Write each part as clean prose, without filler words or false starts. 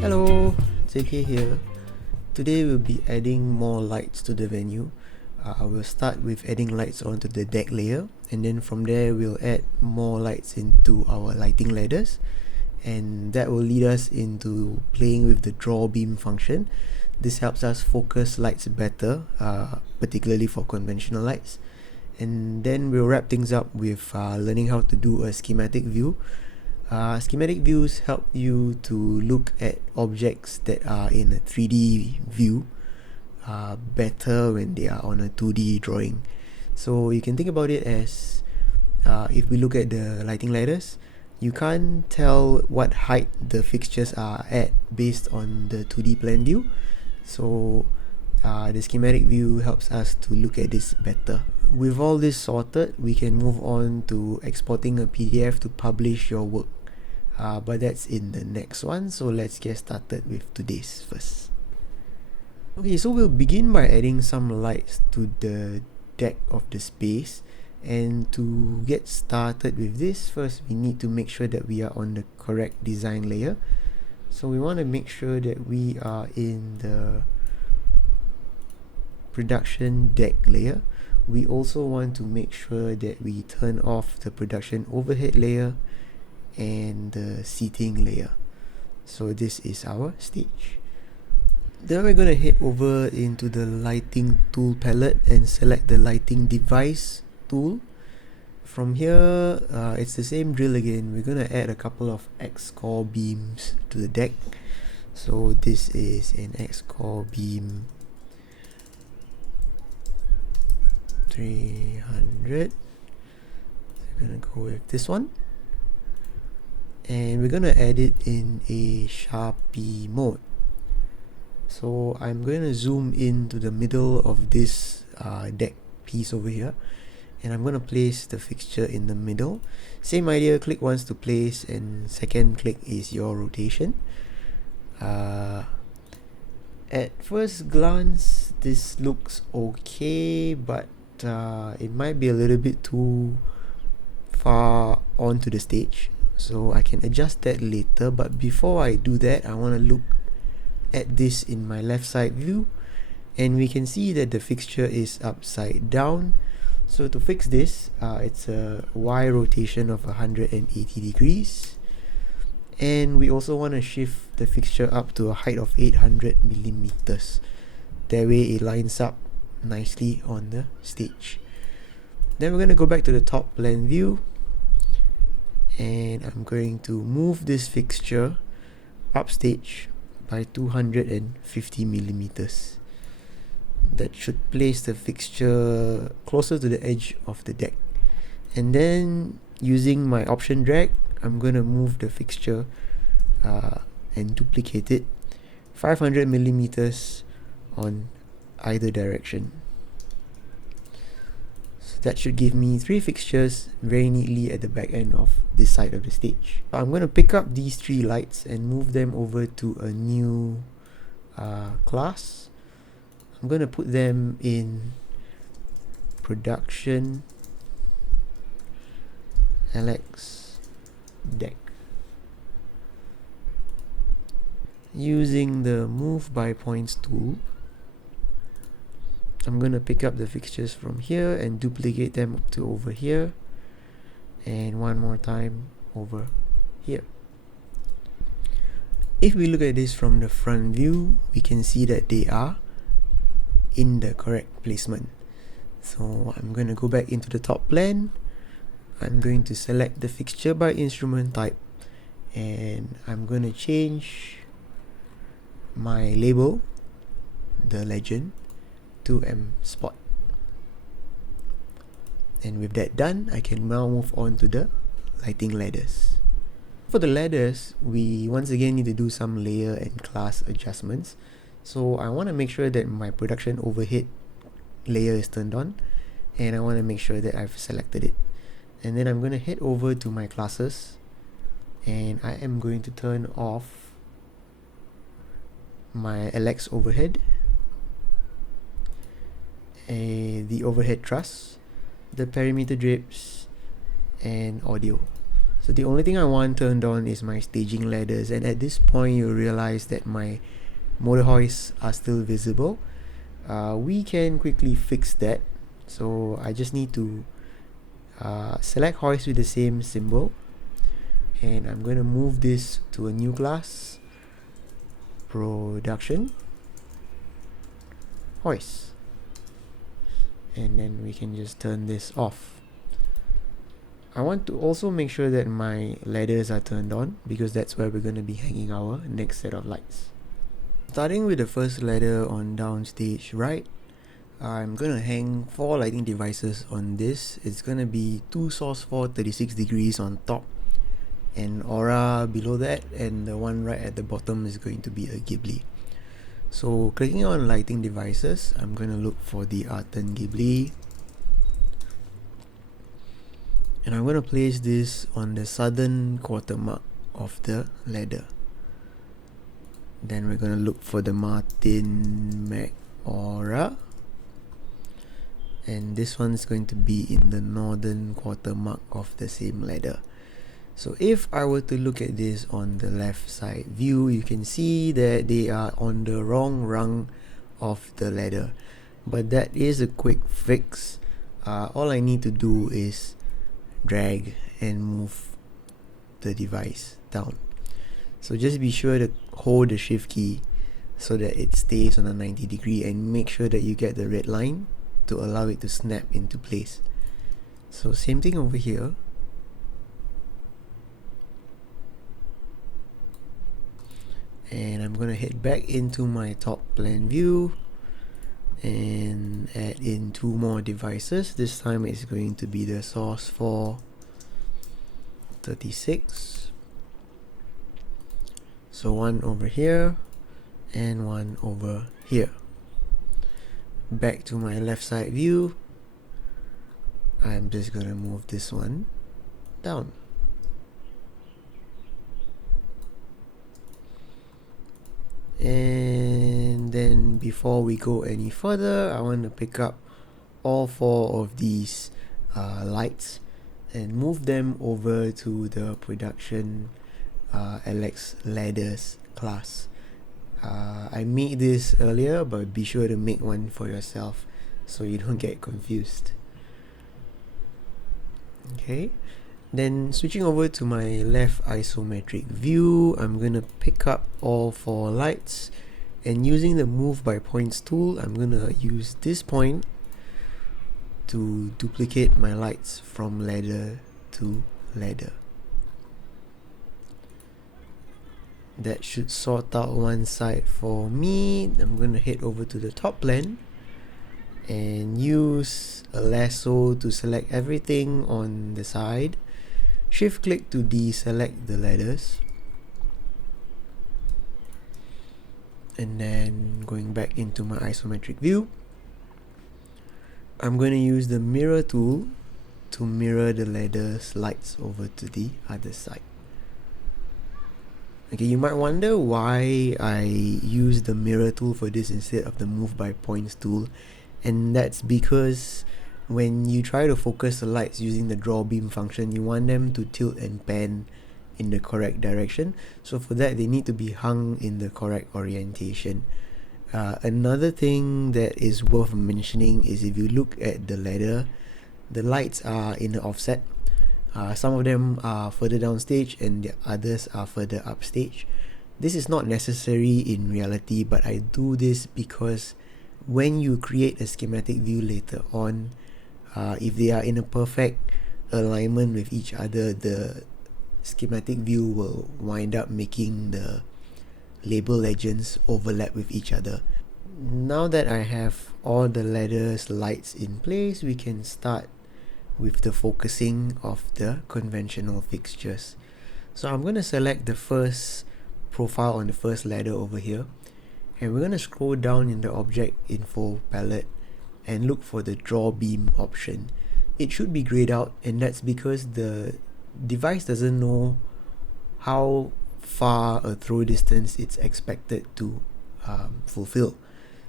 Hello, JK here. Today we'll be adding more lights to the venue. We'll start with adding lights onto the deck layer, and then from there we'll add more lights into our lighting ladders, and that will lead us into playing with the draw beam function. This helps us focus lights better, particularly for conventional lights. And then we'll wrap things up with learning how to do a schematic view. Schematic views help you to look at objects that are in a 3D view better when they are on a 2D drawing. So you can think about it as if we look at the lighting ladders, you can't tell what height the fixtures are at based on the 2D plan view. So the schematic view helps us to look at this better. With all this sorted, we can move on to exporting a PDF to publish your work. But that's in the next one, so let's get started with today's first. Okay, so we'll begin by adding some lights to the deck of the space. And to get started with this, first we need to make sure that we are on the correct design layer. So we want to make sure that we are in the production deck layer. We also want to make sure that we turn off the production overhead layer and the seating layer. So this is our stage. Then we're going to head over into the lighting tool palette and select the lighting device tool. From here, it's the same drill again. We're going to add a couple of X-core beams to the deck. So this is an X-core beam 300. We're going to go with this one. And we're going to add it in a Sharpie mode. So I'm going to zoom into the middle of this deck piece over here, and I'm going to place the fixture in the middle. Same idea, click once to place, and second click is your rotation. At first glance, this looks okay, but it might be a little bit too far onto the stage. So I can adjust that later, but before I do that, I want to look at this in my left side view, and we can see that the fixture is upside down. So to fix this, it's a Y rotation of 180 degrees, and we also want to shift the fixture up to a height of 800 millimeters. That way it lines up nicely on the stage. Then we're going to go back to the top plan view, and I'm going to move this fixture upstage by 250 millimeters. That should place the fixture closer to the edge of the deck. And then using my option drag, I'm going to move the fixture and duplicate it 500 millimeters on either direction. That should give me 3 fixtures very neatly at the back end of this side of the stage. I'm going to pick up these 3 lights and move them over to a new class. I'm going to put them in production Alex deck. Using the move by points tool, I'm going to pick up the fixtures from here and duplicate them up to over here, and one more time over here. If we look at this from the front view, we can see that they are in the correct placement. So I'm going to go back into the top plan. I'm going to select the fixture by instrument type, and I'm going to change my label, the legend, to M spot. And with that done, I can now move on to the lighting ladders. For the ladders, we once again need to do some layer and class adjustments. So I want to make sure that my production overhead layer is turned on, and I want to make sure that I've selected it. And then I'm going to head over to my classes, and I am going to turn off my LX overhead, the overhead truss, the perimeter drapes, and audio. So the only thing I want turned on is my staging ladders, and at this point you realize that my motor hoists are still visible. We can quickly fix that. So I just need to select hoist with the same symbol, and I'm going to move this to a new class, production hoist, and then we can just turn this off. I want to also make sure that my ladders are turned on, because that's where we're going to be hanging our next set of lights. Starting with the first ladder on downstage right, I'm going to hang 4 lighting devices on this. It's going to be 2 source 36 degrees on top, and aura below that, and the one right at the bottom is going to be a Ghibli. So clicking on lighting devices, I'm going to look for the Arten Ghibli, and I'm going to place this on the southern quarter mark of the ladder. Then we're going to look for the Martin Mac Aura, and this one's going to be in the northern quarter mark of the same ladder. So if I were to look at this on the left side view, you can see that they are on the wrong rung of the ladder, but that is a quick fix. All I need to do is drag and move the device down. So just be sure to hold the shift key so that it stays on a 90 degree, and make sure that you get the red line to allow it to snap into place. So same thing over here. And I'm gonna head back into my top plan view and add in 2 more devices. This time it's going to be the source for 36. So one over here and one over here. Back to my left side view, I'm just gonna move this one down. And then before we go any further, I want to pick up all 4 of these lights and move them over to the production LX ladders class. I made this earlier, but be sure to make one for yourself so you don't get confused. Okay, then switching over to my left isometric view, I'm gonna pick up all 4 lights, and using the move by points tool, I'm gonna use this point to duplicate my lights from ladder to ladder. That should sort out one side for me. I'm going to head over to the top plan and use a lasso to select everything on the side. Shift click to deselect the ladders. And then going back into my isometric view, I'm going to use the mirror tool to mirror the ladder's lights over to the other side. Okay, you might wonder why I use the mirror tool for this instead of the move by points tool, and that's because when you try to focus the lights using the draw beam function, you want them to tilt and pan in the correct direction. So for that, they need to be hung in the correct orientation. Another thing that is worth mentioning is if you look at the ladder, the lights are in the offset. Some of them are further down stage and the others are further up stage. This is not necessary in reality, but I do this because when you create a schematic view later on, if they are in a perfect alignment with each other, the schematic view will wind up making the label legends overlap with each other. Now that I have all the ladders lights in place, we can start with the focusing of the conventional fixtures. So I'm going to select the first profile on the first ladder over here, and we're going to scroll down in the object info palette and look for the draw beam option. It should be grayed out, and that's because the device doesn't know how far a throw distance it's expected to fulfill.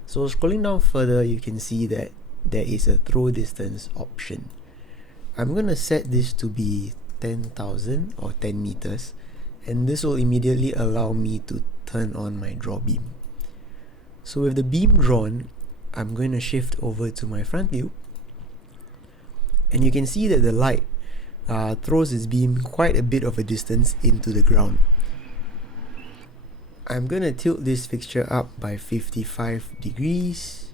So scrolling down further, you can see that there is a throw distance option. I'm going to set this to be 10,000 or 10 meters, and this will immediately allow me to turn on my draw beam. So with the beam drawn, I'm going to shift over to my front view, and you can see that the light throws its beam quite a bit of a distance into the ground. I'm going to tilt this fixture up by 55 degrees,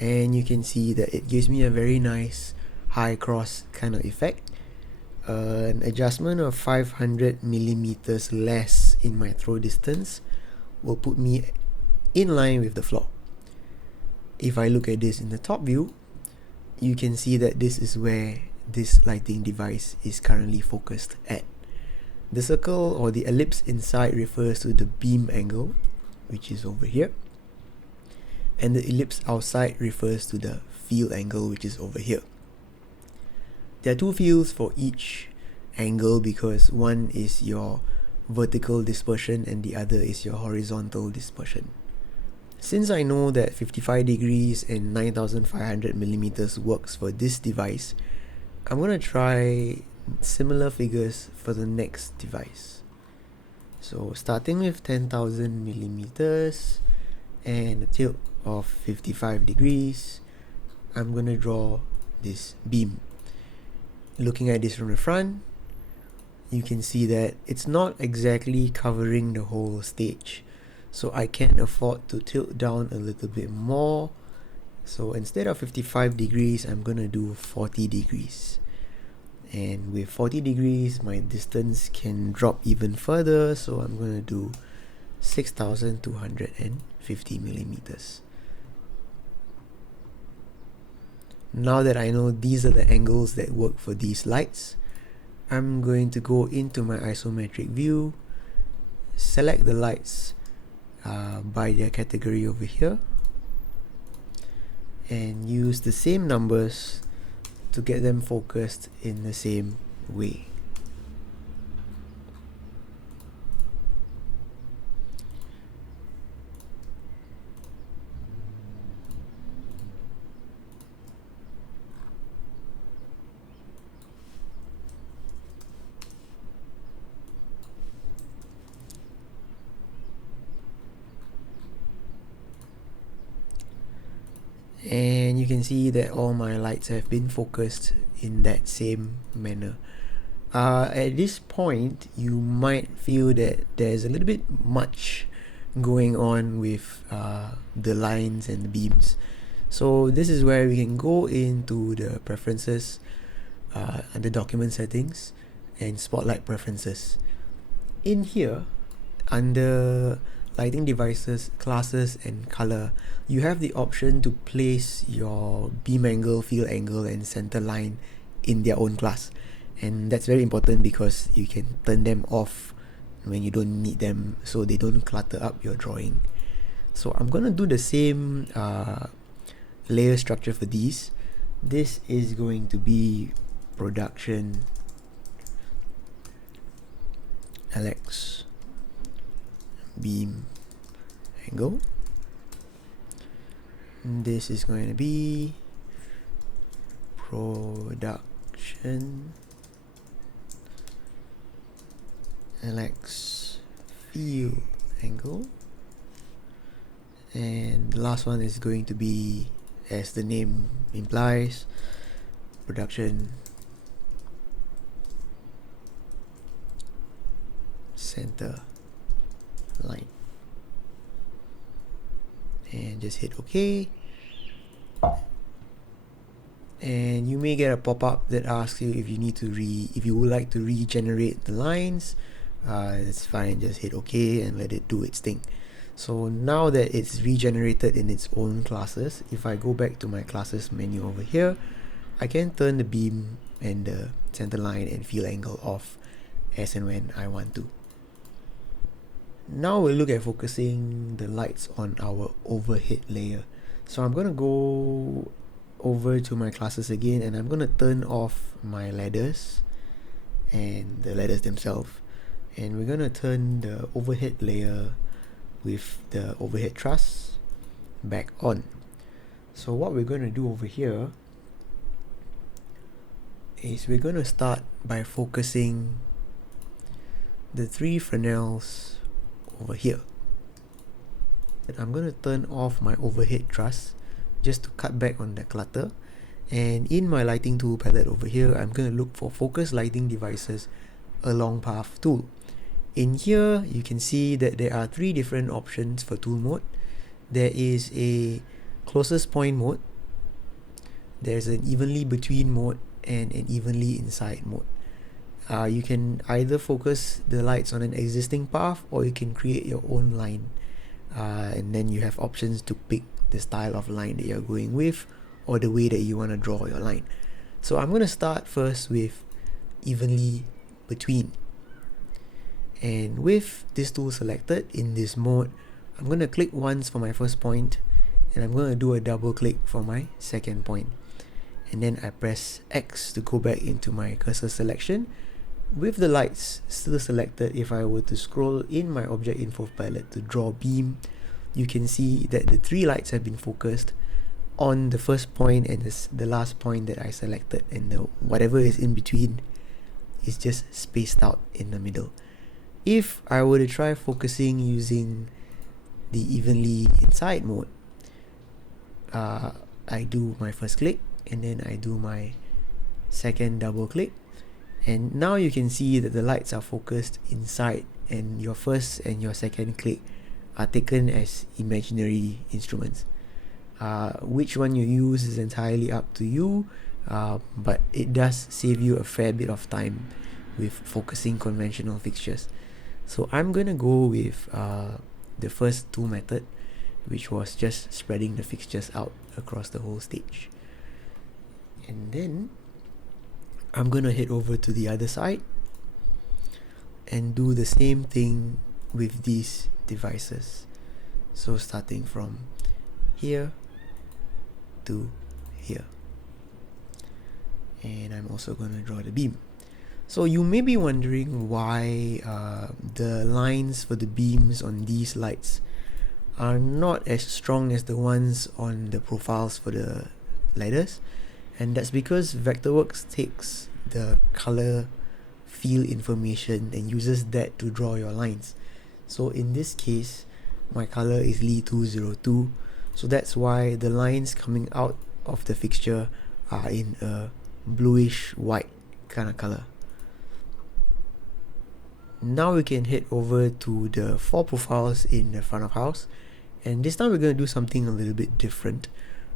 and you can see that it gives me a very nice high cross kind of effect. An adjustment of 500 millimeters less in my throw distance will put me in line with the floor. If I look at this in the top view, you can see that this is where this lighting device is currently focused at. The circle or the ellipse inside refers to the beam angle, which is over here, and the ellipse outside refers to the field angle, which is over here. There are two fields for each angle because one is your vertical dispersion and the other is your horizontal dispersion. Since I know that 55 degrees and 9500 millimeters works for this device, I'm going to try similar figures for the next device. So starting with 10,000 millimeters and a tilt of 55 degrees, I'm going to draw this beam. Looking at this from the front, you can see that it's not exactly covering the whole stage. So I can afford to tilt down a little bit more. So instead of 55 degrees, I'm going to do 40 degrees. And with 40 degrees, my distance can drop even further. So I'm going to do 6,250 millimeters. Now that I know these are the angles that work for these lights, I'm going to go into my isometric view, select the lights by their category over here, and use the same numbers to get them focused in the same way. And you can see that all my lights have been focused in that same manner. At this point, you might feel that there's a little bit much going on with the lines and the beams. So this is where we can go into the preferences under document settings and spotlight preferences. In here, under lighting devices, classes and color, you have the option to place your beam angle, field angle and center line in their own class, and that's very important because you can turn them off when you don't need them so they don't clutter up your drawing. So I'm gonna do the same layer structure for these. This is going to be production Alex beam angle. This is going to be production Alex field angle, and the last one is going to be, as the name implies, production center line, and just hit OK. And you may get a pop-up that asks you if you need to if you would like to regenerate the lines. That's fine, just hit OK and let it do its thing. So now that it's regenerated in its own classes, if I go back to my classes menu over here, I can turn the beam and the center line and field angle off as and when I want to. Now we'll look at focusing the lights on our overhead layer. So I'm going to go over to my classes again, and I'm going to turn off my ladders and the ladders themselves, and we're going to turn the overhead layer with the overhead truss back on. So what we're going to do over here is we're going to start by focusing the 3 Fresnels over here. And I'm going to turn off my overhead truss just to cut back on the clutter. And in my lighting tool palette over here, I'm going to look for focus lighting devices along path tool. In here, you can see that there are 3 different options for tool mode. There is a closest point mode, there's an evenly between mode, and an evenly inside mode. You can either focus the lights on an existing path, or you can create your own line. And then you have options to pick the style of line that you're going with, or the way that you want to draw your line. So I'm going to start first with evenly between. And with this tool selected in this mode, I'm going to click once for my first point, and I'm going to do a double click for my second point. And then I press X to go back into my cursor selection. With the lights still selected, if I were to scroll in my object info palette to draw beam, you can see that the 3 lights have been focused on the first point and the last point that I selected, and whatever is in between is just spaced out in the middle. If I were to try focusing using the evenly inside mode, I do my first click, and then I do my second double click, and now you can see that the lights are focused inside, and your first and your second click are taken as imaginary instruments. Which one you use is entirely up to you, but it does save you a fair bit of time with focusing conventional fixtures. So I'm gonna go with the first tool method, which was just spreading the fixtures out across the whole stage. And then I'm gonna head over to the other side and do the same thing with these devices. So starting from here to here. And I'm also gonna draw the beam. So you may be wondering why the lines for the beams on these lights are not as strong as the ones on the profiles for the ladders. And that's because Vectorworks takes the color field information and uses that to draw your lines. So in this case, my color is Lee 202, so that's why the lines coming out of the fixture are in a bluish white kind of color. Now we can head over to the 4 profiles in the front of house, and this time we're going to do something a little bit different.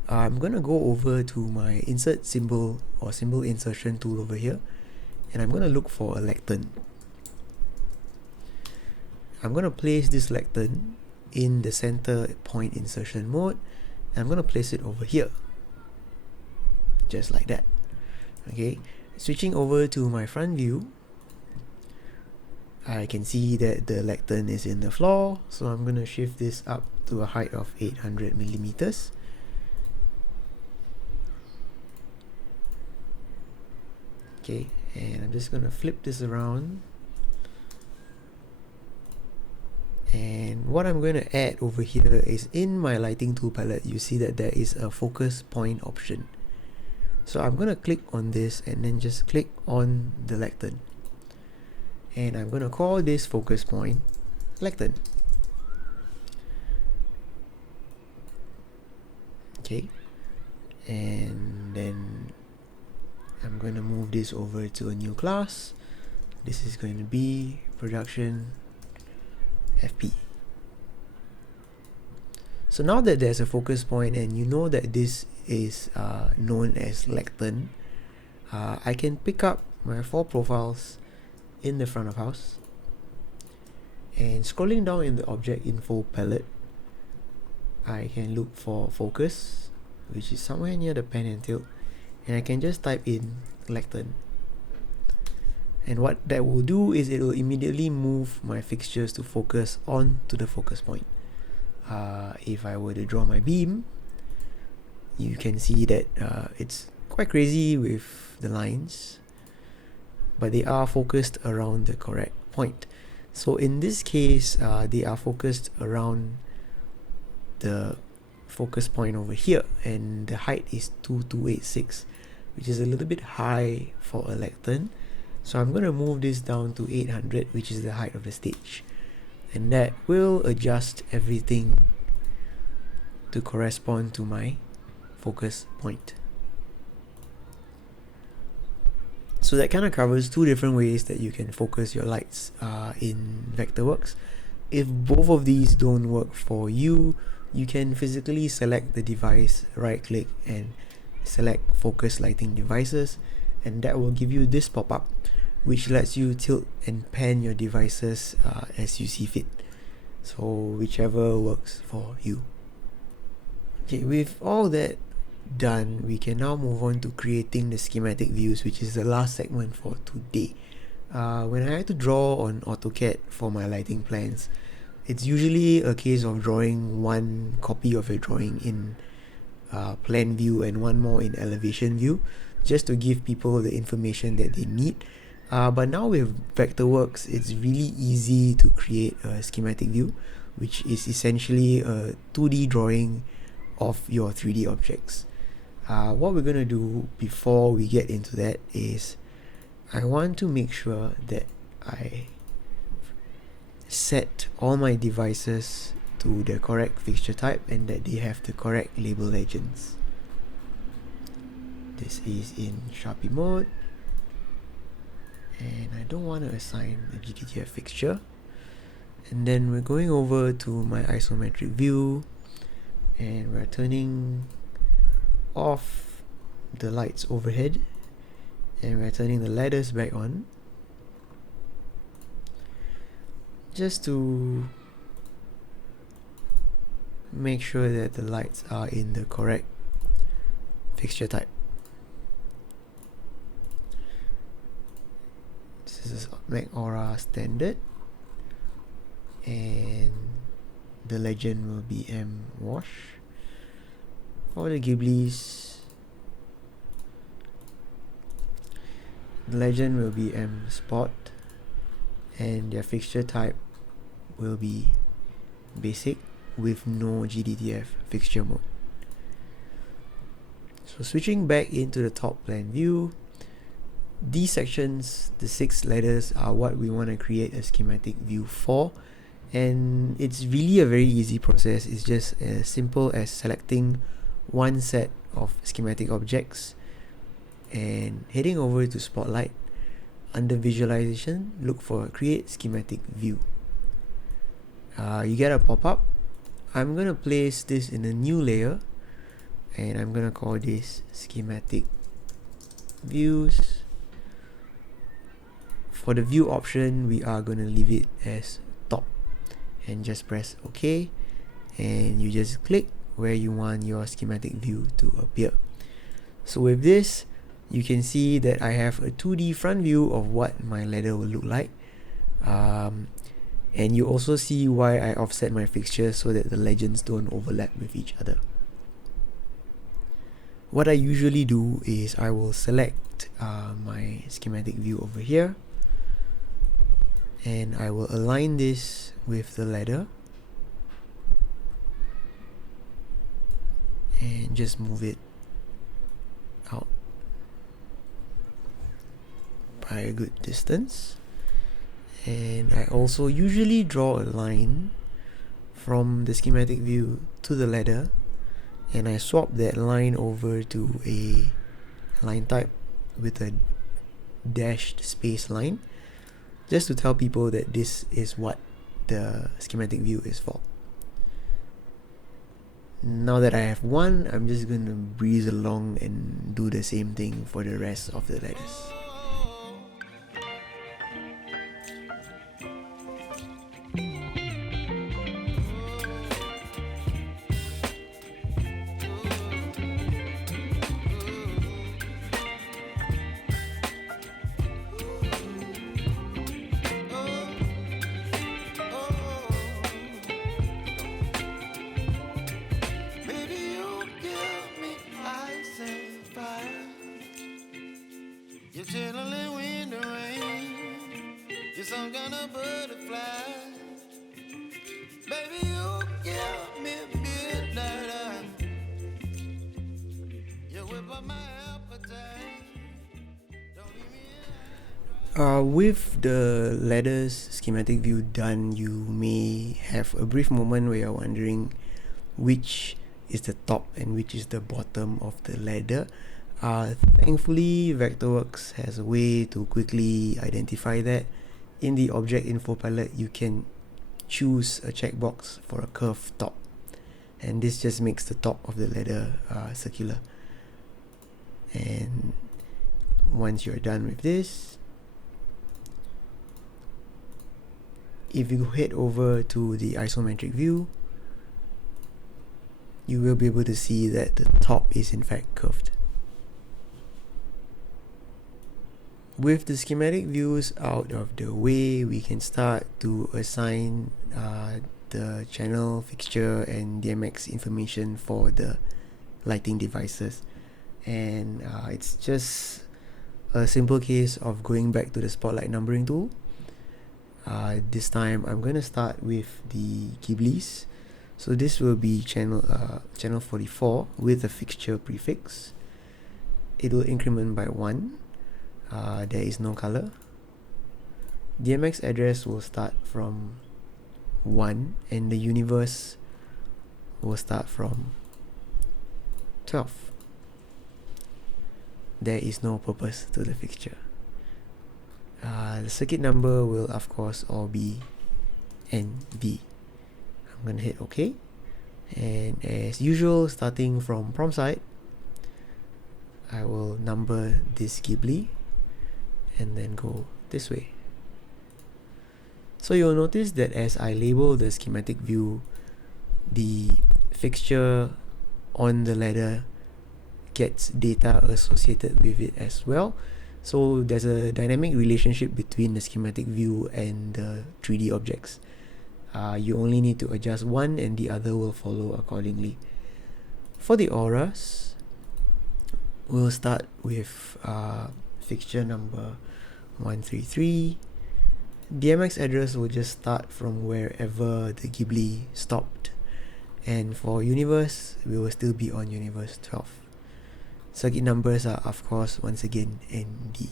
I'm going to go over to my insert symbol or symbol insertion tool over here, and I'm going to look for a lectern. I'm going to place this lectern in the center point insertion mode, and I'm going to place it over here, just like that. Okay, switching over to my front view, I can see that the lectern is in the floor, so I'm going to shift this up to a height of 800 millimeters. Okay, and I'm just going to flip this around, and what I'm going to add over here is in my lighting tool palette, you see that there is a focus point option. So I'm going to click on this and then just click on the lectern, and I'm going to call this focus point lectern. Okay, and then I'm going to move this over to a new class. This is going to be production FP. So now that there's a focus point and you know that this is known as lectern, I can pick up my 4 profiles in the front of house, and scrolling down in the object info palette, I can look for focus, which is somewhere near the pen and tilt, and I can just type in lectern, and what that will do is it will immediately move my fixtures to focus on to the focus point. If I were to draw my beam, you can see that it's quite crazy with the lines, but they are focused around the correct point. So in this case, they are focused around the focus point over here, and the height is 2286. which is a little bit high for a lectern. So I'm going to move this down to 800, which is the height of the stage. And that will adjust everything to correspond to my focus point. So that kind of covers two different ways that you can focus your lights in Vectorworks. If both of these don't work for you, you can physically select the device, right click and select focus lighting devices, and that will give you this pop-up which lets you tilt and pan your devices as you see fit. So whichever works for you. Okay, with all that done, we can now move on to creating the schematic views, which is the last segment for today. When I had to draw on AutoCAD for my lighting plans, it's usually a case of drawing one copy of a drawing in plan view and one more in elevation view, just to give people the information that they need. But now with Vectorworks, it's really easy to create a schematic view, which is essentially a 2D drawing of your 3D objects. What we're going to do before we get into that is I want to make sure that I set all my devices to the correct fixture type and that they have the correct label legends. This is in Sharpie mode, and I don't want to assign a GTTF fixture. And then we're going over to my isometric view and we're turning off the lights overhead and we're turning the ladders back on, just to make sure that the lights are in the correct fixture type. This is Mac Aura standard and the legend will be M wash. For the Ghiblis, the legend will be M spot and their fixture type will be basic with no GDTF fixture mode. So switching back into the top plan view, these sections, the 6 ladders, are what we want to create a schematic view for, and it's really a very easy process. It's just as simple as selecting one set of schematic objects and heading over to Spotlight. Under visualization, look for create schematic view. You get a pop-up. I'm going to place this in a new layer and I'm going to call this schematic views. For the view option, we are going to leave it as top and just press OK, and you just click where you want your schematic view to appear. So with this, you can see that I have a 2D front view of what my ladder will look like, and you also see why I offset my fixtures so that the legends don't overlap with each other. What I usually do is I will select my schematic view over here, and I will align this with the ladder and just move it out by a good distance. And I also usually draw a line from the schematic view to the ladder, and I swap that line over to a line type with a dashed space line, just to tell people that this is what the schematic view is for. Now that I have one, I'm just going to breeze along and do the same thing for the rest of the ladders. You're chilling in the rain. You're some kind of butterfly. Baby, you give me midnight. You whip up my appetite. say. Don't leave me With the ladder's schematic view done, you may have a brief moment where you're wondering which is the top and which is the bottom of the ladder. Thankfully, Vectorworks has a way to quickly identify that. In the object info palette, you can choose a checkbox for a curved top, and this just makes the top of the ladder circular. And once you're done with this, if you head over to the isometric view, you will be able to see that the top is in fact curved. With the schematic views out of the way, we can start to assign the channel, fixture and DMX information for the lighting devices. And it's just a simple case of going back to the spotlight numbering tool. This time I'm going to start with the Ghiblis. So this will be channel 44 with a fixture prefix. It will increment by 1. There is no color. DMX address will start from 1 and the universe will start from 12. There is no purpose to the fixture. The circuit number will of course all be NV. I'm gonna hit OK, and as usual, starting from prompt side, I will number this Ghibli and then go this way. So you'll notice that as I label the schematic view, the fixture on the ladder gets data associated with it as well. So there's a dynamic relationship between the schematic view and the 3D objects. You only need to adjust one and the other will follow accordingly. For the auras, we'll start with fixture number 133. DMX address will just start from wherever the Ghibli stopped, and for universe, we will still be on universe 12. Circuit numbers are of course once again ND.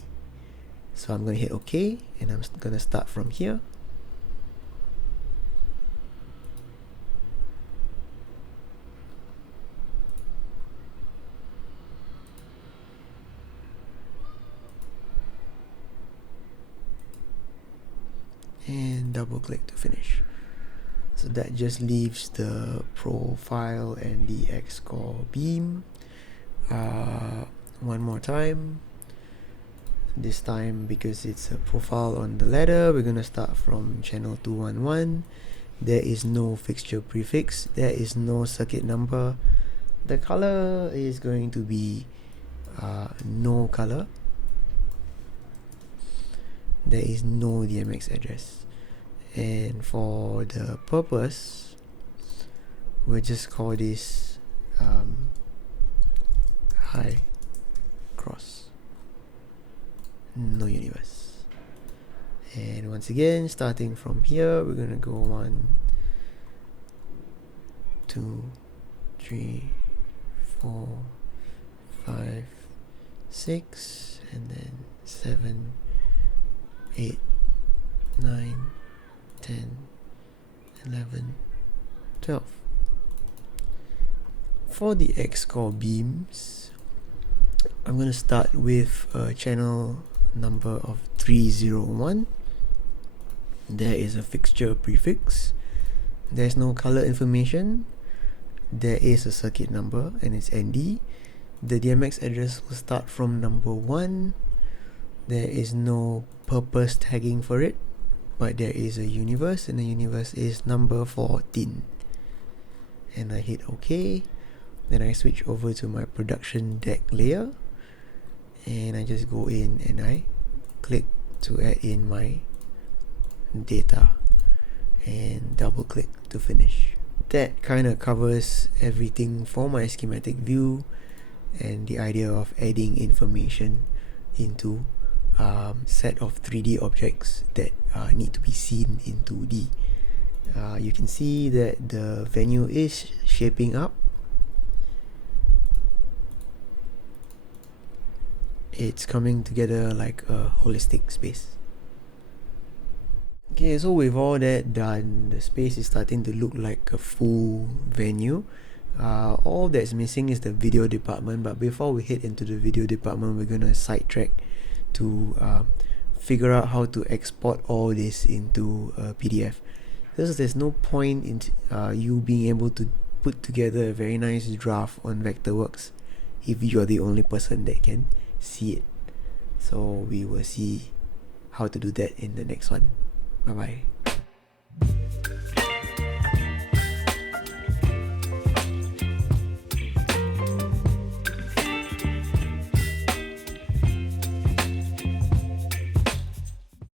So I'm going to hit OK and I'm going to start from here. And double click to finish. So that just leaves the profile and the X-core beam. One more time. This time, because it's a profile on the ladder, we're gonna start from channel 211. There is no fixture prefix, there is no circuit number. The color is going to be no color. There is no DMX address, and for the purpose, we'll just call this high cross, no universe. And once again, starting from here, we're gonna go 1, 2, 3, 4, 5, 6, and then 7, 8, 9, 10, 11, 12. For the X-core beams, I'm going to start with a channel number of 301. There is a fixture prefix. There's no color information. There is a circuit number and it's ND. The DMX address will start from number 1. There is no purpose tagging for it, but there is a universe, and the universe is number 14. And I hit OK. Then I switch over to my production deck layer, and I just go in and I click to add in my data and double click to finish. That kind of covers everything for my schematic view and the idea of adding information into set of 3D objects that need to be seen in 2D. You can see that the venue is shaping up. it's coming together like a holistic space. Okay, so with all that done, the space is starting to look like a full venue. All that's missing is the video department, but before we head into the video department, we're gonna sidetrack to figure out how to export all this into a PDF. Because there's no point in you being able to put together a very nice draft on Vectorworks if you're the only person that can see it. So we will see how to do that in the next one. Bye bye.